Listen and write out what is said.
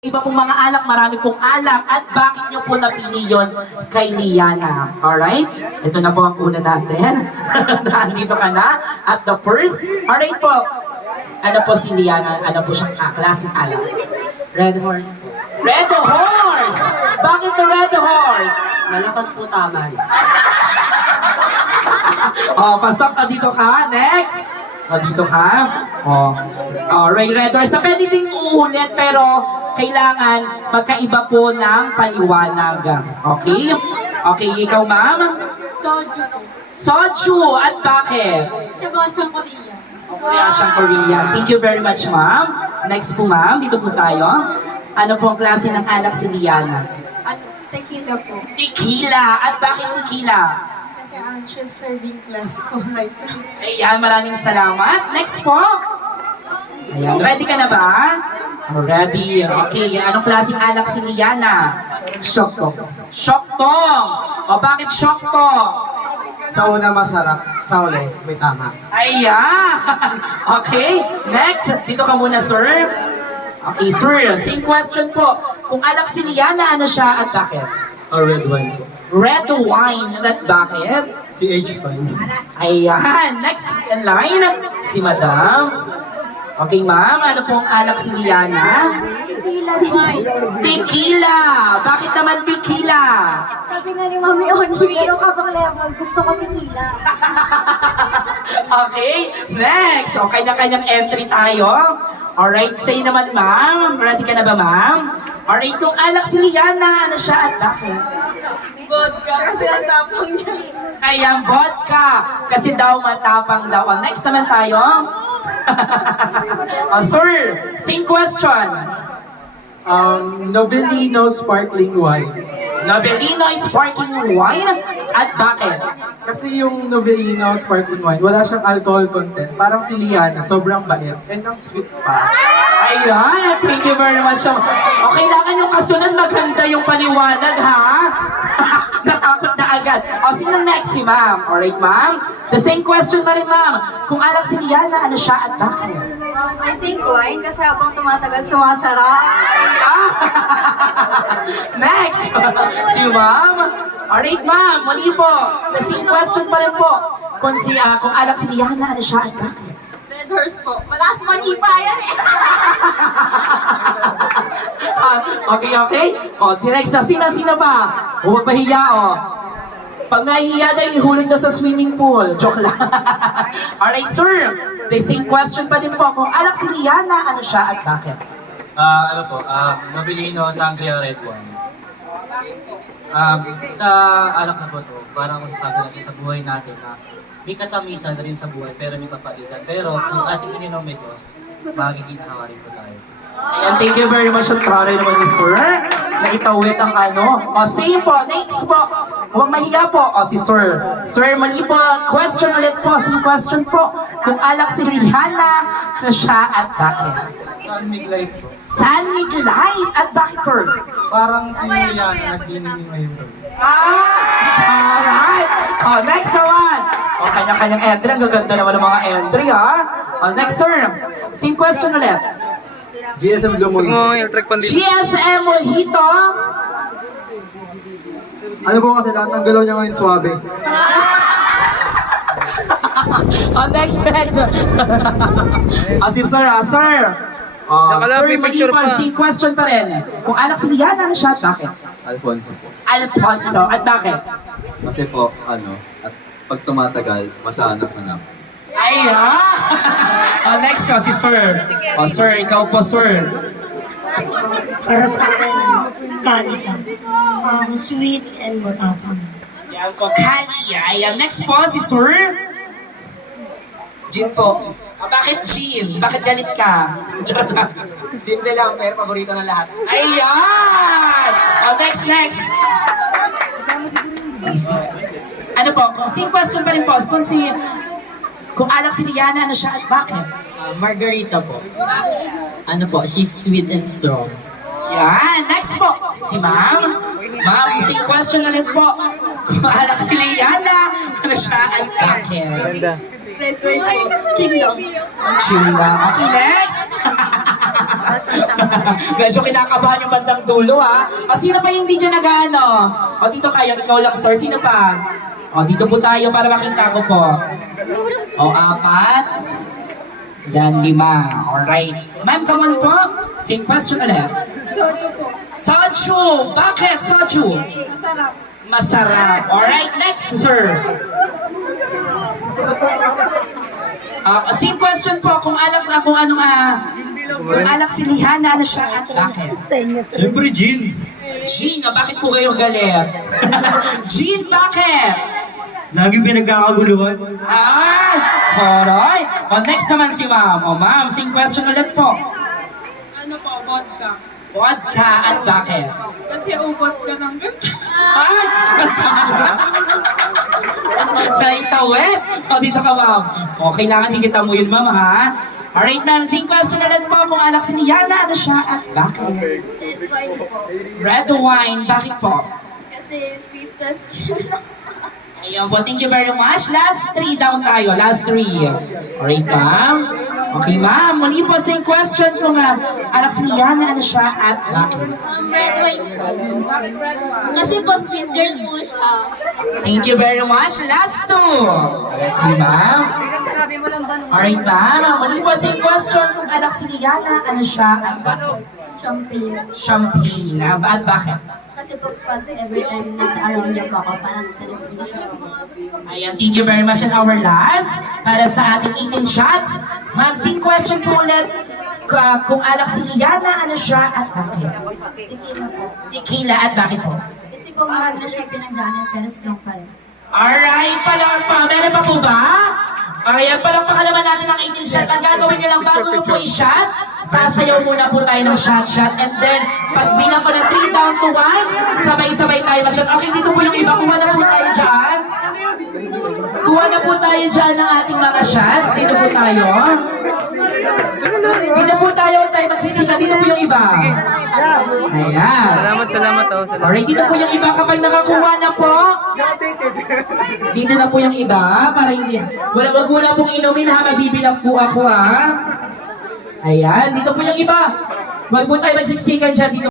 Iba pong mga alak, marami pong alak. At bakit nyo po napili yun kay Liana? Alright? Ito na po ang una natin. Nandito ka na. At the first. Alright po. Ano po si Liana? Ano po siyang klaseng alak? Red horse po. Red Horse! Bakit the Red Horse? Malakas po taman. Pasok ka dito ka. Next. Dito ka. Red Horse. Pwede ding uulit pero kailangan magkaiba po ng paliwanag. Okay? Okay, ikaw ma'am? Soju po. Soju! At bakit? Sebastian Korea. Kaya siyang Korean. Thank you very much ma'am. Next po ma'am, dito po tayo. Ano pong klase ng alak si Liana? Tequila po. Tequila! At bakit tequila? Kasi anxious serving class po right now. Ayan, maraming salamat. Next po. Ayan, ready ka na ba? Ready. Okay, anong klaseng alak si Liana? Shoktong. Shoktong! O bakit shoktong? Sa una masarap, sa uli may tama. Ayan! Okay, next. Dito ka muna, sir. Okay, sir. Same question po. Kung alak si Liana, ano siya at bakit? Red wine po. Red wine. At bakit? Si H5. Ayan. Next in line, si Madam. Okay, ma'am. Ano pong alak si Liana? Tequila din po. Tequila! Bakit naman tequila? Sabi nga ni Mami Oni, pero kapag lemon, gusto ko tequila. Okay, next. So, kanya-kanyang entry tayo. Alright, say naman ma'am. Ready ka na ba ma'am? Alright, kung alak si Liana, ano siya at bakit? Vodka. Kasi ang tapang niya. Ayan, vodka. Kasi daw matapang daw. Next naman tayo. Sir, same question. Novelino sparkling wine. Novelino sparkling wine at bakit? Kasi yung Novelino sparkling wine, wala siyang alcohol content. Parang si Liana, sobrang bait. And ang sweet pa. Ayan, thank you very much. So, o kailangan yung kasunod maganda yung paliwanag, ha? Natakot na agad. O, sino next? Si ma'am. Alright, ma'am? The same question pa rin, ma'am. Kung alak si Liana, ano siya at bakit? I think wine kasi habang tumatagal sumasarap. Next! Si ma'am. Alright, ma'am. Muli po. The same question pa rin po. Kung alak si Liana, ano siya at bakit? Red horse po. Malakas manipa yan eh. Okay. O, next na. Sino ba? Huwag pahiya, o. Pag nahihiya na, ihulog na sa swimming pool. Joke lang. Alright, sir. The same question pa din po. Kung alak si Liana, ano siya at bakit? Novelino Sangria Red Wine. Sa alak na po to, parang masasabi natin sa buhay natin na may katamisan na rin sa buhay pero may kapalitan. Pero kung ating ininom ito, magiginawa rin po tayo. Ayan, thank you very much. Ang taray naman ni sir. Naitawid ang ano. O, same po. Next po. Huwag mahiya po. O, si sir. Sir, mali po. Question ulit po. Same question po. Kung alak si Liana, ano siya at bakit? San Miglite po. San Miguelite at bakit, sir? Parang si Liana nag-iinig ngayon doon. Alright. O, next na one. O, kanya-kanyang entry. Ang gaganda naman ng mga entry, ha? O, next, sir. Same question ulit. GSM Lumoy. GSM Mojito. Ano po kasi lahat ng galaw niya ngayon suwabe. Next. Si sir, sir. Sir, mali pa. Same question pa rin. Kung alak si Liana, ano siya? Bakit? Alfonso po. Alfonso. At bakit? Kasi po, at pag tumatagal, masahanap na namin. Ayan! Next si sir. Sir, ikaw po, sir. Para sa akin, kali lang. Sweet and matapang. Yan po, Kali. Ayan. Next po, si sir. Gin po. Bakit Jean? Bakit galit ka? Simple lang, pero paborito ng lahat. Ayan! Next. Ano po? Same question pa rin po. Kung alak si Liana, ano siya at bakit? Margarita po. Ano po, she's sweet and strong. Yan. Next po. Si ma'am. Ma'am, same question ulit po. Kung alak si Liana, ano siya at bakit? Red wine po. Ching lang. Chill lang. Okay, next. Medyo kinakabahan yung bandang dulo, ha? O, sino pa yung hindi dyan nag-ano? O, dito kayo, ikaw lang, sir. Sino pa? O, dito po tayo para makita ko po. O, 4. Yan, 5. Alright. Ma'am, come on po. Same question ulit. Soju po. Soju! Bakit soju? Masarap. Masarap. Alright, next, sir. Same question po, kung alak kung si Liana, ano siya at bakit? Siyempre, Jean. Jean, bakit po kayo galit? Jean, bakit? Lagi pinagkakaguluhan. Ah, alright. Next naman si ma'am. Ma'am, same question ulit po. Ano po, vodka. Vodka at bakit? Kasi ubot ka ng ganda. Ay! Naitawid! Dito ka, ma'am. Kailangan higita mo yun, ma'am, ha? Alright, ma'am. Same question ulit po. Kung anak si Liana, ano siya at bakit? Red wine po. Red wine. Bakit po? Kasi sweet texture. Ayan po. Thank you very much. Last 3 down tayo. Last 3. Alright, ma'am. Okay, ma'am. Muli po, same question kung anak si Liana, ano siya at bakit? Red wine po. Kasi po sweet girl po siya. Thank you very much. Last 2. Let's see, ma'am. Alright, ma'am. Muli po, same question kung anak si Liana, ano siya at bakit? Champagne. Champagne. At bakit? Kasi po pag every time nasa around niya po ako, parang celebration ako. Ayan, thank you very much. And our last, para sa ating 18 shots. Ma'am, same question po ulit. Kung alak si Liana, ano siya at bakit? Tequila po. Tequila at bakit po? Kasi po marami na siyang pinagdaanan pero strong pa rin. Alright, palang pa. Meron pa po ba? Ayan, palakpakan naman natin ang 18 shot. Ang gagawin niyo lang bago mo po i-shot, sasayaw muna po tayo ng shot. And then, pag bilang ko ng 3 down to 1, sabay-sabay tayo mag-shot. Okay, dito po yung iba. Kuha na po tayo dyan. Kuha na po tayo dyan ng ating mga shots. Dito po tayo. Dito po tayo magsisika. Dito po yung iba. Ayan. Salamat. Alright, dito po yung iba. Kapag nakakuha na po, dito na po yung iba. Para hindi. Wag muna pong inumin ha. Mabibilang po ako ha. Ayan, dito po yung iba. Wag po tayo magsiksikan dyan. Dito